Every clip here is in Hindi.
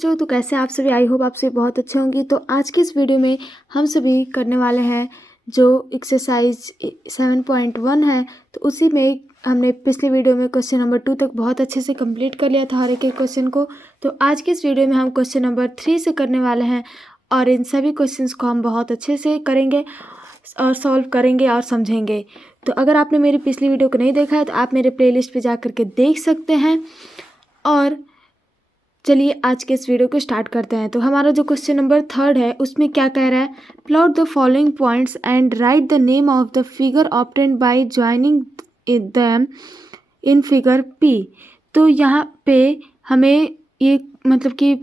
बच्चों, तो कैसे आप सभी। आई होप आप सभी बहुत अच्छे होंगे। तो आज की इस वीडियो में हम सभी करने वाले हैं जो एक्सरसाइज 7.1 है। तो उसी में हमने पिछले वीडियो में क्वेश्चन नंबर 2 तक बहुत अच्छे से कंप्लीट कर लिया था हर एक क्वेश्चन को। तो आज के इस वीडियो में हम क्वेश्चन नंबर 3 से करने वाले हैं और इन सभी क्वेश्चंस को हम बहुत अच्छे से करेंगे और सॉल्व करेंगे और समझेंगे। तो अगर आपने मेरी पिछली वीडियो को नहीं देखा है तो आप मेरे प्लेलिस्ट पे जा करके देख सकते हैं। और चलिए आज के इस वीडियो को स्टार्ट करते हैं। तो हमारा जो क्वेश्चन नंबर 3 है उसमें क्या कह रहा है, plot the following points and right the name of the figure obtained by joining them in figure P. तो यहाँ पे हमें ये मतलब कि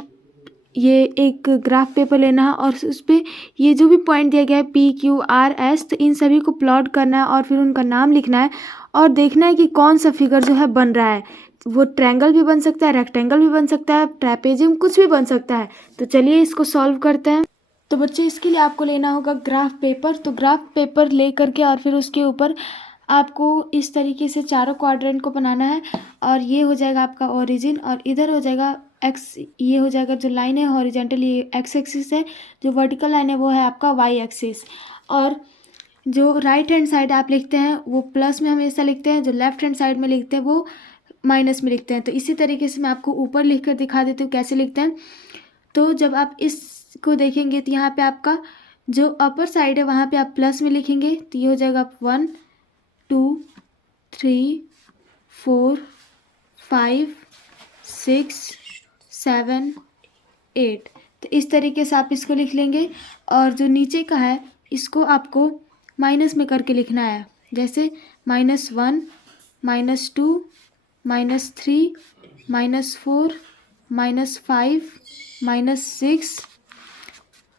ये एक ग्राफ पेपर लेना है और उस पर ये जो भी पॉइंट दिया गया है पी क्यू आर एस, तो इन सभी को प्लॉट करना है और फिर उनका नाम लिखना है और देखना है कि कौन सा फिगर जो है बन रहा है। वो ट्रायंगल भी बन सकता है, रेक्टेंगल भी बन सकता है, ट्रेपेजियम, कुछ भी बन सकता है। तो चलिए इसको सॉल्व करते हैं। तो बच्चे इसके लिए आपको लेना होगा ग्राफ पेपर। तो ग्राफ पेपर ले करके और फिर उसके ऊपर आपको इस तरीके से चारों क्वाड्रेंट को बनाना है और ये हो जाएगा आपका ओरिजिन और इधर हो जाएगा एक्स। ये हो जाएगा जो लाइन है हॉरिजॉन्टल, ये एक्स एक्सिस है, जो वर्टिकल लाइन है वो है आपका वाई एक्सिस। और जो राइट हैंड साइड आप लिखते हैं वो प्लस में हमेशा लिखते हैं, जो लेफ्ट हैंड साइड में लिखते हैं वो माइनस में लिखते हैं। तो इसी तरीके से मैं आपको ऊपर लिख कर दिखा देती हूँ कैसे लिखते हैं। तो जब आप इसको देखेंगे तो यहाँ पे आपका जो अपर साइड है वहाँ पे आप प्लस में लिखेंगे। तो ये हो जाएगा 1 2 3 4 5 6 7 8। तो इस तरीके से आप इसको लिख लेंगे। और जो नीचे का है इसको आपको माइनस में करके लिखना है, जैसे -1 -2 -3 -4 -5 -6,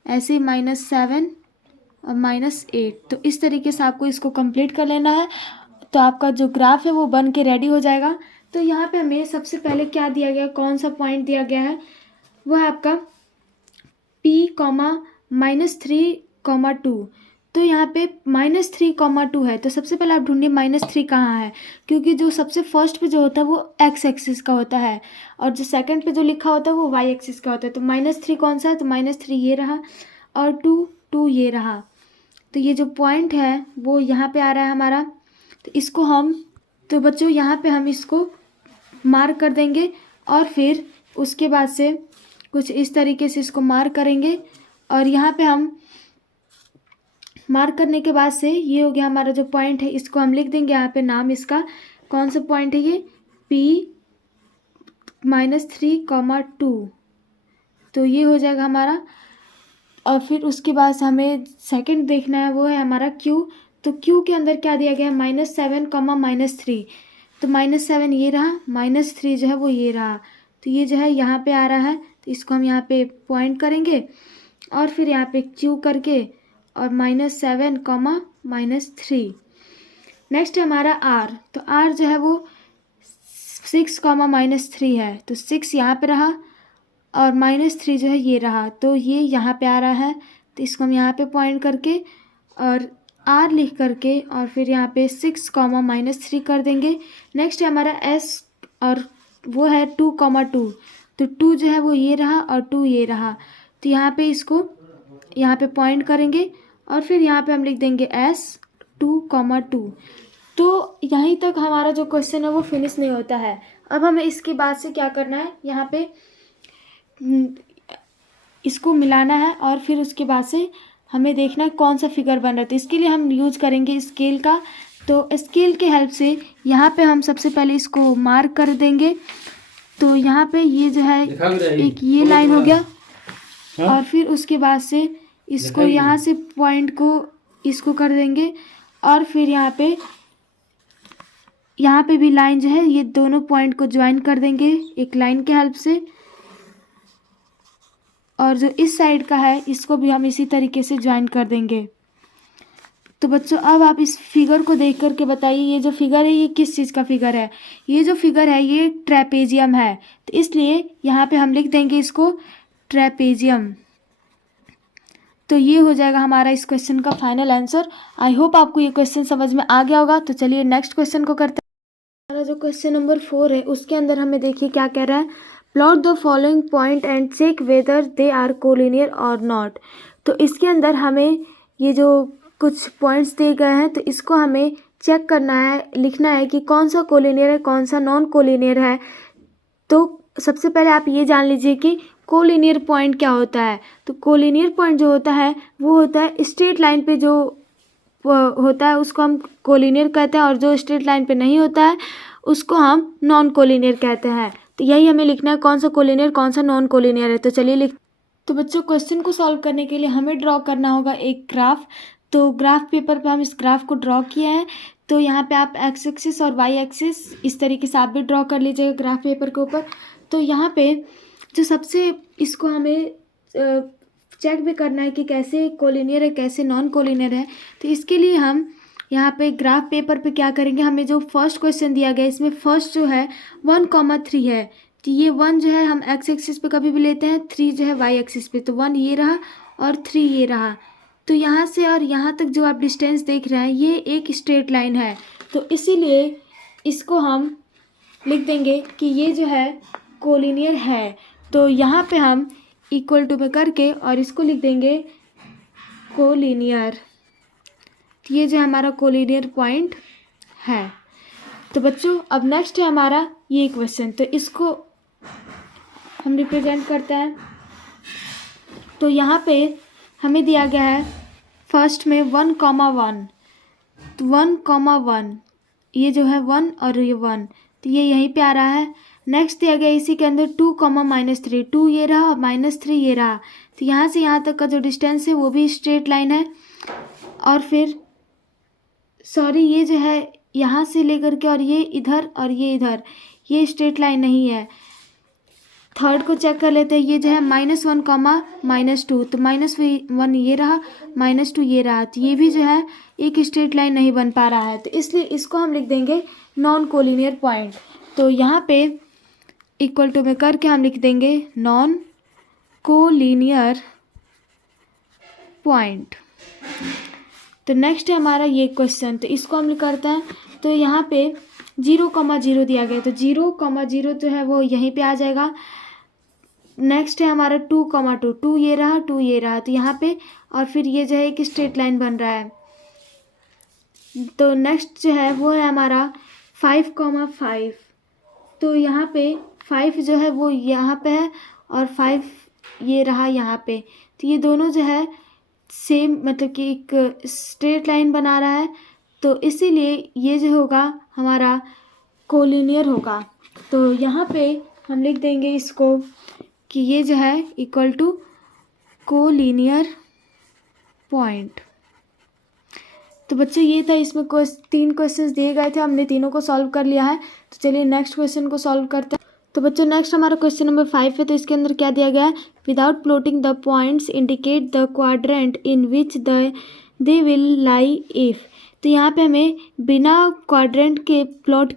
ऐसे -7 और -8। तो इस तरीके से आपको इसको कंप्लीट कर लेना है। तो आपका जो ग्राफ है वो बन के रेडी हो जाएगा। तो यहाँ पे हमें सबसे पहले क्या दिया गया, कौन सा पॉइंट दिया गया है, वो है आपका P, -3, 2। तो यहाँ पे -3, 2 है। तो सबसे पहले आप ढूंढिए -3 कहाँ है, क्योंकि जो सबसे फर्स्ट पे जो होता है वो एक्स एक्सिस का होता है और जो सेकंड पे जो लिखा होता है वो वाई एक्सिस का होता है। तो -3 कौन सा है, तो -3 ये रहा और 2 ये रहा। तो ये जो पॉइंट है वो यहाँ पे आ रहा है हमारा। तो इसको हम, तो बच्चों यहाँ पे हम इसको मार्क कर देंगे और फिर उसके बाद से कुछ इस तरीके से इसको मार्क करेंगे। और यहाँ पे हम मार्क करने के बाद से ये हो गया हमारा जो पॉइंट है, इसको हम लिख देंगे यहाँ पे नाम इसका। कौन सा पॉइंट है ये, P -3, 2। तो ये हो जाएगा हमारा। और फिर उसके बाद से हमें सेकंड देखना है, वो है हमारा Q। तो Q के अंदर क्या दिया गया है, -7, -3। तो -7 ये रहा, -3 जो है वो ये रहा। तो ये जो है यहाँ पे आ रहा है, तो इसको हम यहाँ पे पॉइंट करेंगे और फिर यहाँ पे Q करके और -7, -3। नेक्स्ट है हमारा R। तो R जो है वो 6, -3 है। तो 6 यहाँ पे रहा और -3 जो है ये रहा। तो ये यहाँ पे आ रहा है, तो इसको हम यहाँ पे पॉइंट करके और R लिख करके और फिर यहाँ पे 6, -3 कर देंगे। नेक्स्ट है हमारा S और वो है 2, 2। तो 2 जो है वो ये रहा और 2 ये रहा। तो यहाँ पे इसको यहाँ पे पॉइंट करेंगे और फिर यहाँ पे हम लिख देंगे S 2, 2। तो यहीं तक हमारा जो क्वेश्चन है वो फिनिश नहीं होता है। अब हमें इसके बाद से क्या करना है, यहाँ पे इसको मिलाना है और फिर उसके बाद से हमें देखना है कौन सा फिगर बन रहा है। तो इसके लिए हम यूज करेंगे स्केल का। तो स्केल के हेल्प से यहाँ पे हम सबसे पहले इसको मार्क कर देंगे। तो यहाँ पे ये जो है एक ये लाइन हो गया और फिर उसके बाद से इसको यहाँ से पॉइंट को इसको कर देंगे और फिर यहाँ पे भी लाइन जो है ये दोनों पॉइंट को ज्वाइन कर देंगे एक लाइन के हेल्प से। और जो इस साइड का है इसको भी हम इसी तरीके से ज्वाइन कर देंगे। तो बच्चों अब आप इस फिगर को देख करके बताइए, ये जो फिगर है ये किस चीज़ का फिगर है। ये जो फिगर है ये ट्रेपेजियम है, तो इसलिए यहाँ पे हम लिख देंगे इसको ट्रेपेजियम। तो ये हो जाएगा हमारा इस क्वेश्चन का फाइनल आंसर। आई होप आपको ये क्वेश्चन समझ में आ गया होगा। तो चलिए नेक्स्ट क्वेश्चन को करते हैं। हमारा जो क्वेश्चन नंबर 4 है उसके अंदर हमें देखिए क्या कह रहा है, plot the following point and check whether they are collinear और नॉट। तो इसके अंदर हमें ये जो कुछ पॉइंट्स दिए गए हैं तो इसको हमें चेक करना है, लिखना है कि कौन सा कोलिनियर है कौन सा नॉन कोलिनियर है। तो सबसे पहले आप ये जान लीजिए कि कोलिनियर पॉइंट क्या होता है। तो कोलिनियर पॉइंट जो होता है वो होता है स्ट्रेट लाइन पे जो होता है उसको हम कोलिनियर कहते हैं, और जो स्ट्रेट लाइन पे नहीं होता है उसको हम नॉन कोलिनियर कहते हैं। तो यही हमें लिखना है कौन सा कोलिनियर कौन सा नॉन कोलिनियर है। तो चलिए लिख। तो बच्चों क्वेश्चन को सॉल्व करने के लिए हमें ड्रॉ करना होगा एक ग्राफ। तो ग्राफ पेपर पे हम इस ग्राफ को ड्रॉ किए हैं। तो यहाँ पे आप एक्स एक्सिस और वाई एक्सिस इस तरीके से आप भी ड्रॉ कर लीजिएगा ग्राफ पेपर के ऊपर। तो यहाँ पे जो सबसे इसको हमें चेक भी करना है कि कैसे कोलिनियर है कैसे नॉन कोलिनियर है। तो इसके लिए हम यहाँ पे ग्राफ पेपर पे क्या करेंगे, हमें जो फर्स्ट क्वेश्चन दिया गया इसमें फर्स्ट जो है 1,3 है। तो ये 1 जो है हम एक्स एक्सिस पे कभी भी लेते हैं, 3 जो है वाई एक्सिस पे। तो 1 ये रहा और 3 ये रहा। तो यहाँ से और यहाँ तक जो आप डिस्टेंस देख रहे हैं ये एक स्ट्रेट लाइन है। तो इसीलिए इसको हम लिख देंगे कि ये जो है कोलिनियर है। तो यहाँ पे हम इक्वल टू में करके और इसको लिख देंगे कोलिनियर। ये जो हमारा कोलिनियर पॉइंट है। तो बच्चों अब नेक्स्ट है हमारा ये क्वेश्चन। तो इसको हम रिप्रेजेंट करते हैं। तो यहाँ पे हमें दिया गया है फर्स्ट में 1,1। तो 1,1 ये जो है 1 और ये 1 तो ये यहीं पे आ रहा है। नेक्स्ट दिया गया इसी के अंदर 2, -3, 2 ये रहा और -3 ये रहा। तो यहाँ से यहाँ तक का जो डिस्टेंस है वो भी स्ट्रेट लाइन है। और फिर सॉरी ये जो है यहाँ से लेकर के और ये इधर ये स्ट्रेट लाइन नहीं है। थर्ड को चेक कर लेते हैं। ये जो है -1, -2 तो -1 ये रहा -2 ये रहा। तो ये भी जो है एक स्ट्रेट लाइन नहीं बन पा रहा है। तो इसलिए इसको हम लिख देंगे नॉन कोलिनियर पॉइंट। तो यहाँ पे इक्वल टू में करके हम लिख देंगे नॉन कोलिनियर पॉइंट। तो नेक्स्ट है हमारा ये क्वेश्चन। तो इसको हम करते हैं। तो यहाँ पे 0,0 दिया गया। तो 0,0 जो है वो यहीं पे आ जाएगा। नेक्स्ट है हमारा 2,2, 2 ये रहा 2 ये रहा। तो यहाँ पे और फिर ये जो है एक स्ट्रेट लाइन बन रहा है। तो नेक्स्ट जो है वो है हमारा 5,5। तो यहाँ पे 5 जो है वो यहाँ पे है और 5 ये रहा यहाँ पे। तो ये दोनों जो है सेम मतलब कि एक स्ट्रेट लाइन बना रहा है। तो इसीलिए ये जो होगा हमारा कोलिनियर होगा। तो यहाँ पे हम लिख देंगे इसको कि ये जो है इक्वल टू कोलिनियर पॉइंट। तो बच्चों ये था, इसमें 3 क्वेश्चंस दिए गए थे, हमने तीनों को सॉल्व कर लिया है। तो चलिए नेक्स्ट क्वेश्चन को सॉल्व करते हैं। तो बच्चों नेक्स्ट हमारा क्वेश्चन नंबर 5 है। तो इसके अंदर क्या दिया गया है, without plotting the points indicate the quadrant in which they will lie if. तो यहाँ पे हमें बिना क्वाड्रेंट के प्लॉट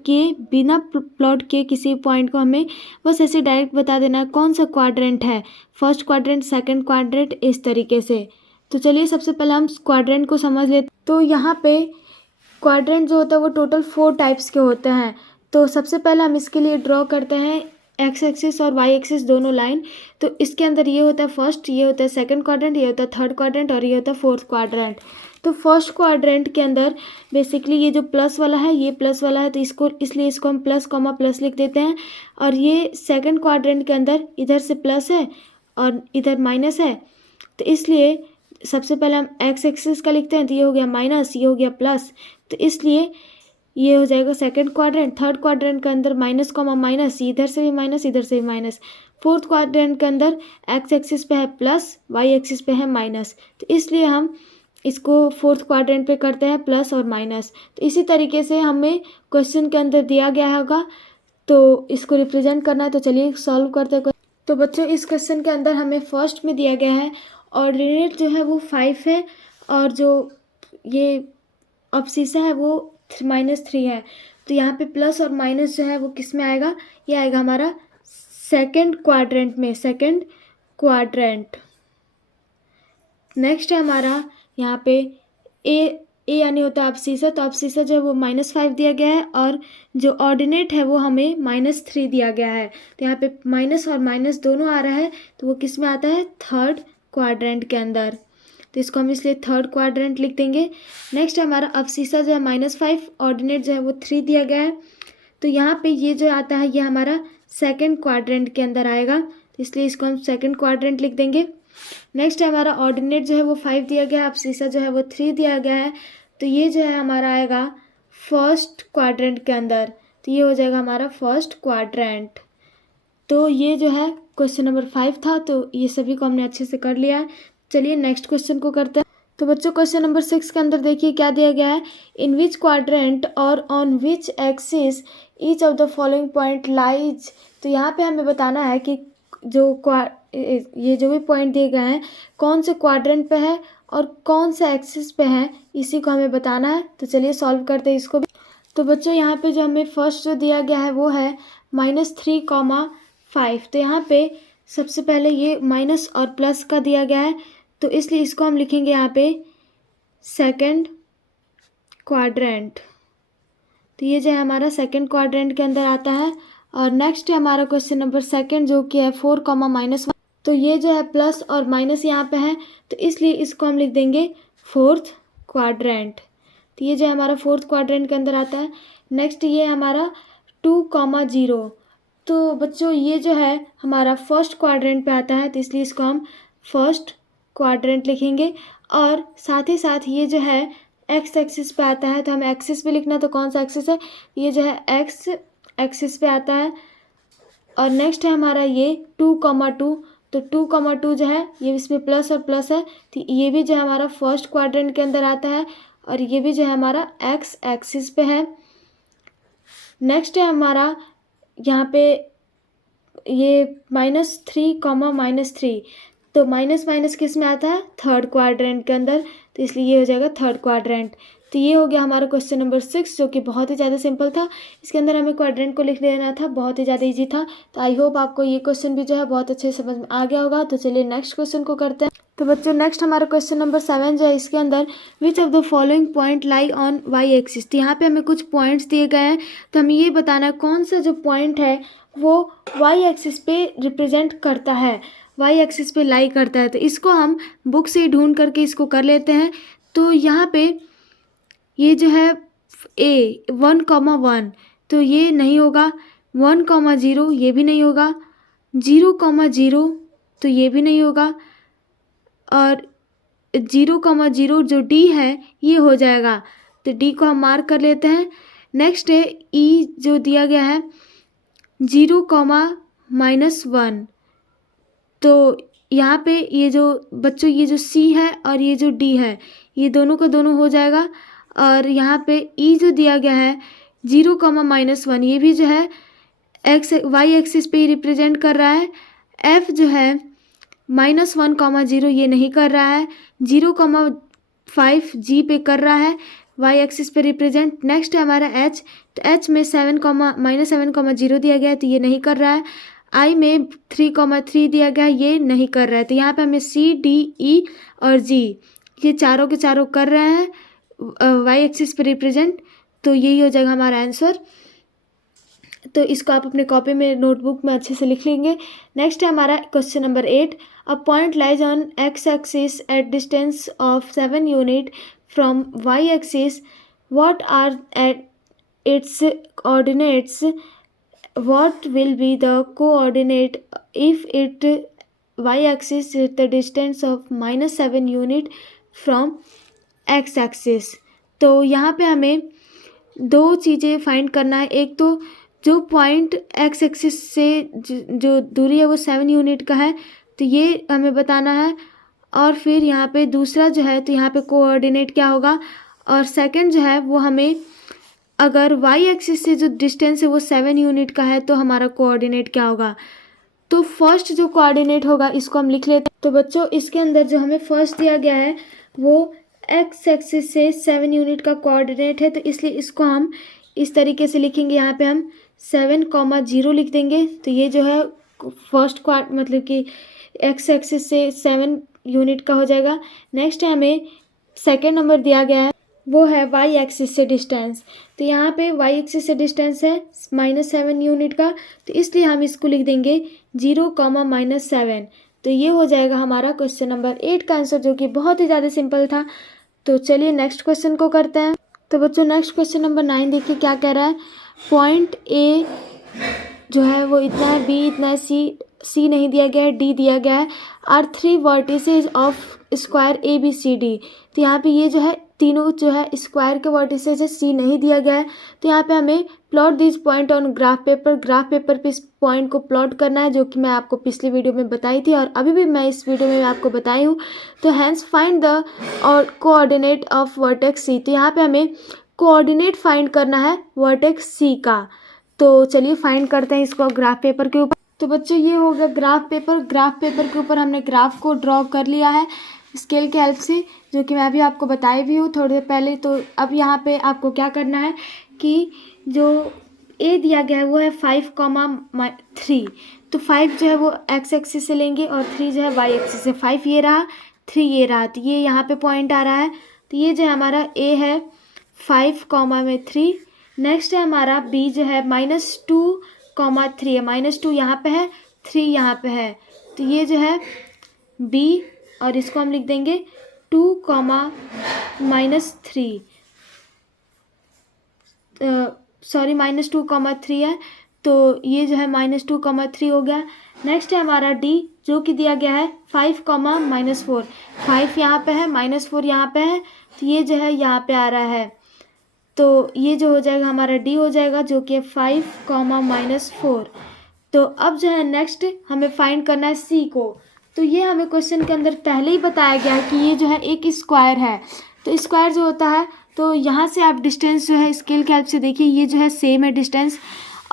किए किसी पॉइंट को हमें बस ऐसे डायरेक्ट बता देना है कौन सा क्वाड्रेंट है, फर्स्ट क्वाड्रेंट सेकंड क्वाड्रेंट इस तरीके से। तो चलिए सबसे पहले हम क्वाड्रेंट को समझ लेते। तो यहाँ पे क्वाड्रेंट जो होता है वो टोटल 4 टाइप्स के होते हैं। तो सबसे पहले हम इसके लिए ड्रॉ करते हैं एक्स एक्सिस और वाई एक्सिस दोनों लाइन। तो इसके अंदर ये होता है फर्स्ट, ये होता है सेकंड क्वाड्रेंट, ये होता है थर्ड क्वाड्रेंट और ये होता है फोर्थ क्वाड्रेंट। तो फर्स्ट क्वाड्रेंट के अंदर बेसिकली ये जो प्लस वाला है ये प्लस वाला है, तो इसलिए इसको हम प्लस कॉमा प्लस लिख देते हैं। और ये सेकंड क्वाड्रेंट के अंदर इधर से प्लस है और इधर माइनस है, तो इसलिए सबसे पहले हम एक्स एक्सिस का लिखते हैं। तो ये हो गया माइनस, ये हो गया प्लस, तो इसलिए ये हो जाएगा सेकंड क्वाड्रेंट। थर्ड क्वाड्रेंट के अंदर माइनस कॉमा माइनस, इधर से भी माइनस इधर से भी माइनस। फोर्थ क्वाड्रेंट के अंदर एक्स एक्सिस पे है प्लस, वाई एक्सिस पे है माइनस, तो इसलिए हम इसको फोर्थ क्वाड्रेंट पे करते हैं प्लस और माइनस। तो इसी तरीके से हमें क्वेश्चन के अंदर दिया गया होगा तो इसको रिप्रेजेंट करना है। तो चलिए सॉल्व करते हैं। तो बच्चों इस क्वेश्चन के अंदर हमें फर्स्ट में दिया गया है ऑर्डिनेट जो है वो 5 है और जो ये अवशिष्ट है वो -3 है। तो यहाँ पे प्लस और माइनस जो है वो किस में आएगा, ये आएगा हमारा सेकंड क्वाड्रेंट में, सेकंड क्वाड्रेंट। नेक्स्ट है हमारा यहाँ पे ए यानी होता है अब्सीसा, तो अब्सीसा जो है वो -5 दिया गया है और जो ऑर्डिनेट है वो हमें -3 दिया गया है। तो यहाँ पे माइनस और माइनस दोनों आ रहा है, तो वो किस में आता है, थर्ड क्वाड्रेंट के अंदर। तो इसको हम इसलिए थर्ड क्वाड्रेंट लिख देंगे। नेक्स्ट हमारा अब्सीसा जो है -5, ऑर्डिनेट जो है वो 3 दिया गया है, तो यहाँ पे ये जो आता है ये हमारा सेकंड क्वाड्रेंट के अंदर आएगा, तो इसलिए इसको हम सेकंड क्वाड्रेंट लिख देंगे। नेक्स्ट हमारा ऑर्डिनेट जो है वो 5 दिया गया है, अब्सीसा जो है वो 3 दिया गया है, तो ये जो है हमारा आएगा फर्स्ट क्वाड्रेंट के अंदर, तो ये हो जाएगा हमारा फर्स्ट क्वाड्रेंट। तो ये जो है क्वेश्चन नंबर 5 था, तो ये सभी को हमने अच्छे से कर लिया है। चलिए नेक्स्ट क्वेश्चन को करते हैं। तो बच्चों क्वेश्चन नंबर 6 के अंदर देखिए क्या दिया गया है, इन विच क्वाड्रेंट और on which axis each of the following point lies. तो यहाँ पे हमें बताना है कि ये जो भी पॉइंट दिए गए हैं कौन से क्वाड्रेंट पे है और कौन से एक्सिस पे है, इसी को हमें बताना है। तो चलिए सॉल्व करते हैं इसको भी। तो बच्चों यहाँ पे जो हमें फर्स्ट जो दिया गया है वो है -3,5। तो यहाँ पे सबसे पहले ये माइनस और प्लस का दिया गया है, तो इसलिए इसको हम लिखेंगे यहाँ पे सेकंड क्वाड्रेंट। तो ये जो है हमारा सेकंड क्वाड्रेंट के अंदर आता है। और नेक्स्ट है हमारा क्वेश्चन नंबर 2 जो कि है 4,-1। तो ये जो है प्लस और माइनस यहाँ पे है, तो इसलिए इसको हम लिख देंगे फोर्थ क्वाड्रेंट। तो ये जो है हमारा फोर्थ क्वाड्रेंट के अंदर आता है। नेक्स्ट ये हमारा 2,0। तो बच्चों ये जो है हमारा फर्स्ट क्वाड्रेंट पे आता है, तो इसलिए इसको हम फर्स्ट क्वाड्रेंट लिखेंगे। और साथ ही साथ ये जो है एक्स एक्सिस पे आता है, तो हमें एक्सिस पे लिखना, तो कौन सा एक्सिस है, ये जो है एक्स एक्सिस पे आता है। और नेक्स्ट है हमारा ये 2,2। तो 2,2 जो है ये इसमें प्लस और प्लस है, तो ये भी जो है हमारा फर्स्ट क्वाड्रेंट के अंदर आता है और ये भी जो है हमारा एक्स एक्सिस पे है। नेक्स्ट है हमारा यहाँ पे ये -3,-3, तो माइनस माइनस किस में आता है, थर्ड क्वाड्रेंट के अंदर, तो इसलिए ये हो जाएगा थर्ड क्वाड्रेंट। तो ये हो गया हमारा क्वेश्चन नंबर 6 जो कि बहुत ही ज़्यादा सिंपल था। इसके अंदर हमें क्वाड्रेंट को लिख देना था, बहुत ही ज़्यादा इजी था। तो आई होप आपको ये क्वेश्चन भी जो है बहुत अच्छे से समझ में आ गया होगा। तो चलिए नेक्स्ट क्वेश्चन को करते हैं। तो बच्चों नेक्स्ट हमारा क्वेश्चन नंबर 7 जो है, इसके अंदर which of the following point lie on Y axis. तो यहाँ पे हमें कुछ पॉइंट्स दिए गए हैं, तो हमें ये बताना है कौन सा जो पॉइंट है वो वाई एक्सिस पे रिप्रेजेंट करता है, वाई एक्सिस पे लाई करता है। तो इसको हम बुक से ढूंढ करके इसको कर लेते हैं। तो यहाँ पे ये जो है ए 1,1, तो ये नहीं होगा, 1,0 ये भी नहीं होगा, 0,0 तो ये भी नहीं होगा, और 0,0 जो डी है ये हो जाएगा, तो डी को हम मार्क कर लेते हैं। नेक्स्ट है ई जो दिया गया है 0,-1, तो यहाँ पे ये जो बच्चों ये जो सी है और ये जो डी है ये दोनों का दोनों हो जाएगा। और यहाँ पे ई जो दिया गया है 0,-1 ये भी जो है एक्स वाई एक्सिस पे ही रिप्रेजेंट कर रहा है। एफ जो है -1,0 ये नहीं कर रहा है, 0,5 जी पे कर रहा है, वाई एक्सिस पे रिप्रेजेंट। नेक्स्ट है हमारा एच, तो एच में -7,0 दिया गया है, तो ये नहीं कर रहा है। आई में 3,3 दिया गया है, ये नहीं कर रहा है। तो यहाँ पे हमें सी डी ई और जी ये चारों के चारों कर रहे हैं वाई एक्सिस पे रिप्रेजेंट, तो यही हो जाएगा हमारा आंसर। तो इसको आप अपने कॉपी में नोटबुक में अच्छे से लिख लेंगे। नेक्स्ट है हमारा question number 8, a point lies on X axis at distance of 7 unit from Y axis, what are at its coordinates, what will be the coordinate if it y axis is the distance of -7 unit from x axis। तो यहाँ पे हमें दो चीज़ें फाइंड करना है। एक तो जो पॉइंट x एक्सिस से जो दूरी है वो 7 यूनिट का है, तो ये हमें बताना है। और फिर यहाँ पे दूसरा जो है, तो यहाँ पे कोऑर्डिनेट क्या होगा। और सेकंड जो है वो हमें अगर y एक्सिस से जो डिस्टेंस है वो 7 यूनिट का है, तो हमारा कोऑर्डिनेट क्या होगा। तो फर्स्ट जो कोऑर्डिनेट होगा इसको हम लिख लेते हैं। तो बच्चों इसके अंदर जो हमें फर्स्ट दिया गया है वो x एक्सिस से 7 यूनिट का कोऑर्डिनेट है, तो इसलिए इसको हम इस तरीके से लिखेंगे। यहाँ पे हम 7,0 लिख देंगे, तो ये जो है फर्स्ट मतलब कि x एक्सिस से 7 यूनिट का हो जाएगा। नेक्स्ट है हमें सेकेंड नंबर दिया गया है वो है वाई एक्सिस से डिस्टेंस। तो यहाँ पे वाई एक्सिस से डिस्टेंस है -7 यूनिट का, तो इसलिए हम इसको लिख देंगे 0, -7। तो ये हो जाएगा हमारा क्वेश्चन नंबर 8 का आंसर, जो कि बहुत ही ज़्यादा सिंपल था। तो चलिए नेक्स्ट क्वेश्चन को करते हैं। तो बच्चों नेक्स्ट क्वेश्चन नंबर 9 देखिए क्या कह रहा है। पॉइंट ए जो है वो इतना है, बी इतना है, सी नहीं दिया गया है, डी दिया गया है। Are 3 vertices of square A B C D. तो यहाँ पे ये जो है तीनों जो है स्क्वायर के वर्टिसेज है, सी नहीं दिया गया है। तो यहाँ पे हमें plot this point on graph paper पे इस पॉइंट को प्लॉट करना है, जो कि मैं आपको पिछली वीडियो में बताई थी और अभी भी मैं इस वीडियो में आपको बताई हूँ। तो हैंस फाइंड द और कोऑर्डिनेट ऑफ वर्टेक्स सी। तो यहाँ पे हमें कोऑर्डिनेट फाइंड करना है वर्टेक्स सी का। तो चलिए फाइंड करते हैं इसको ग्राफ पेपर के ऊपर। तो बच्चों ये हो गया ग्राफ पेपर के ऊपर हमने ग्राफ को ड्रॉ कर लिया है स्केल के हेल्प से, जो कि मैं अभी आपको बताई भी हूँ थोड़ी देर पहले। तो अब यहाँ पे आपको क्या करना है कि जो ए दिया गया है वो है 5,3। तो 5 जो है वो एक्स एक्सिस से लेंगे और 3 जो है वाई एक्सिस से। 5 ये रहा, 3 ये रहा, तो ये यहाँ पे पॉइंट आ रहा है। तो ये जो है हमारा ए है 5,3। नेक्स्ट है हमारा बी जो है -2,3 है। -2 यहाँ पे है, 3 यहाँ पे है। तो ये जो है बी, और इसको हम लिख देंगे 2,-3 सॉरी -2,3 है। तो ये जो है -2,3 हो गया। नेक्स्ट है हमारा डी, जो कि दिया गया है 5,-4। 5 यहाँ पे है, -4 यहाँ पे है, तो ये जो है यहाँ पे आ रहा है। तो ये जो हो जाएगा हमारा डी हो जाएगा, जो कि 5,-4। तो अब जो है नेक्स्ट हमें फाइंड करना है सी को। तो ये हमें क्वेश्चन के अंदर पहले ही बताया गया है कि ये जो है एक स्क्वायर है। तो स्क्वायर जो होता है, तो यहाँ से आप डिस्टेंस जो है स्केल के हेल्प से देखिए, ये जो है सेम है डिस्टेंस,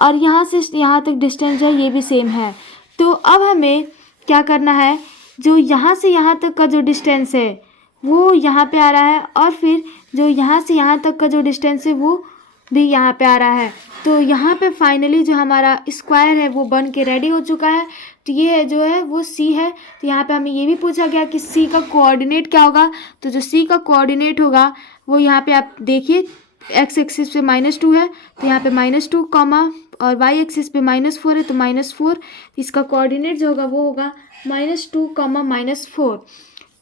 और यहाँ से यहाँ तक डिस्टेंस जो है ये भी सेम है। तो अब हमें क्या करना है, जो यहाँ से यहाँ तक का जो डिस्टेंस है वो यहाँ पे आ रहा है, और फिर जो यहाँ से यहाँ तक का जो डिस्टेंस है वो भी यहाँ पे आ रहा है। तो यहाँ पे फाइनली जो हमारा स्क्वायर है वो बन के रेडी हो चुका है। तो ये है जो है वो सी है। तो यहाँ पे हमें ये भी पूछा गया कि सी का कोऑर्डिनेट क्या होगा। तो जो सी का कोऑर्डिनेट होगा वो यहाँ पे आप देखिए, एक्स एक्सिस पे -2 है, तो यहाँ पे -2 कॉमा, और वाई एक्सिस पे -4 है, तो -4। इसका कोऑर्डिनेट जो होगा वो होगा -2, -4।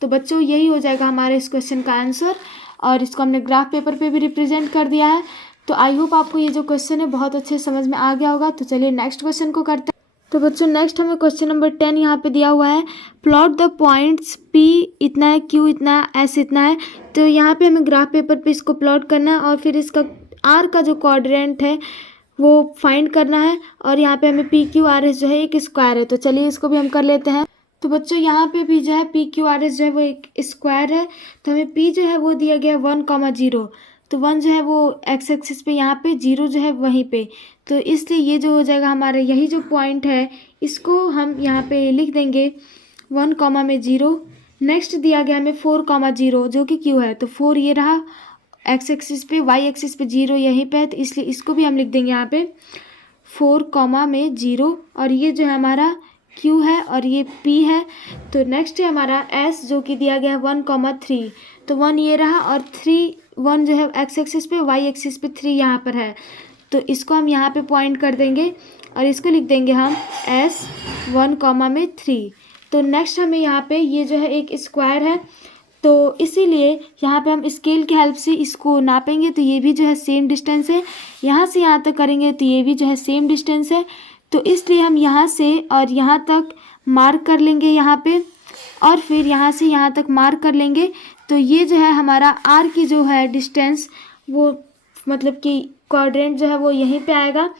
तो बच्चों यही हो जाएगा हमारे इस क्वेश्चन का आंसर, और इसको हमने ग्राफ पेपर पे भी रिप्रेजेंट कर दिया है। तो आई होप आपको ये जो क्वेश्चन है बहुत अच्छे समझ में आ गया होगा। तो चलिए नेक्स्ट क्वेश्चन को करते हैं। तो बच्चों नेक्स्ट हमें क्वेश्चन नंबर 10 यहाँ पे दिया हुआ है। प्लॉट द पॉइंट्स P इतना है, Q इतना है, S इतना है। तो यहाँ पे हमें ग्राफ पेपर पे इसको प्लॉट करना है, और फिर इसका R का जो कोऑर्डिनेट है वो फाइंड करना है, और यहाँ पे हमें PQRS जो है एक स्क्वायर है। तो चलिए इसको भी हम कर लेते हैं। तो बच्चों यहाँ पे भी जो है PQRS जो है वो एक स्क्वायर है। तो हमें P जो है वो दिया गया 1,0। तो 1 जो है वो एक्स एक्सिस पे यहाँ पे, 0 जो है वहीं पे। तो इसलिए ये जो हो जाएगा हमारा यही जो पॉइंट है, इसको हम यहाँ पे लिख देंगे 1,0। नेक्स्ट दिया गया हमें 4,0 जो कि Q है। तो 4 ये रहा एक्स एक्सिस पे, वाई एक्सिस पे 0 यहीं पे है, तो इसलिए इसको भी हम लिख देंगे यहाँ पे 4,0। और ये जो है हमारा Q है और ये P है। तो नेक्स्ट है हमारा S, जो कि दिया गया है 1,3। तो 1 ये रहा, और 1 जो है एक्स एक्सिस पे, वाई एक्सिस पे 3 यहाँ पर है। तो इसको हम यहाँ पे पॉइंट कर देंगे, और इसको लिख देंगे हम S 1,3। तो नेक्स्ट हमें यहाँ पे ये जो है एक स्क्वायर है, तो इसीलिए यहाँ पे हम स्केल की हेल्प से इसको नापेंगे। तो ये भी जो है सेम डिस्टेंस है, यहाँ से यहाँ तक करेंगे तो ये भी जो है सेम डिस्टेंस है। तो इसलिए हम यहाँ से और यहाँ तक मार्क कर लेंगे यहाँ पे, और फिर यहाँ से यहाँ तक मार्क कर लेंगे। तो ये जो है हमारा आर की जो है डिस्टेंस, वो मतलब कि कोऑर्डिनेट जो है वो यहीं पे आएगा,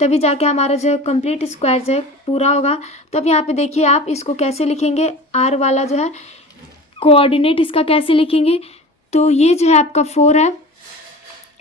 तभी जाके हमारा जो है कंप्लीट स्क्वायर जो है पूरा होगा। तो अब यहाँ पे देखिए आप इसको कैसे लिखेंगे, आर वाला जो है कोऑर्डिनेट इसका कैसे लिखेंगे। तो ये जो है आपका 4 है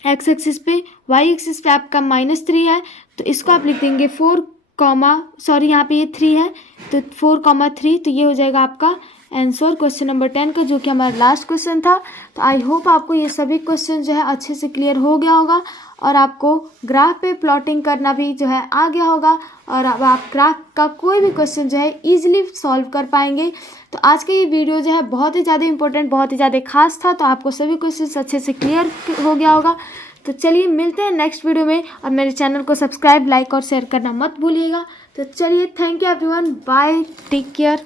एक्स एक्सिस पे, वाई एक्सिस पे आपका -3 है। तो इसको आप लिख देंगे 4, यहाँ पे ये 3 है, तो 4,3। तो ये हो जाएगा आपका आंसर क्वेश्चन नंबर 10 का, जो कि हमारा लास्ट क्वेश्चन था। तो आई होप आपको ये सभी क्वेश्चन जो है अच्छे से क्लियर हो गया होगा और आपको ग्राफ पे प्लॉटिंग करना भी जो है आ गया होगा और अब आप ग्राफ का कोई भी क्वेश्चन जो है ईजिली सॉल्व कर पाएंगे। तो आज का ये वीडियो जो है बहुत ही ज़्यादा इंपॉर्टेंट, बहुत ही ज़्यादा खास था। तो आपको सभी क्वेश्चन अच्छे से क्लियर हो गया होगा। तो चलिए मिलते हैं नेक्स्ट वीडियो में और मेरे चैनल को सब्सक्राइब, लाइक और शेयर करना मत भूलिएगा। तो चलिए, thank you everyone, bye, take care.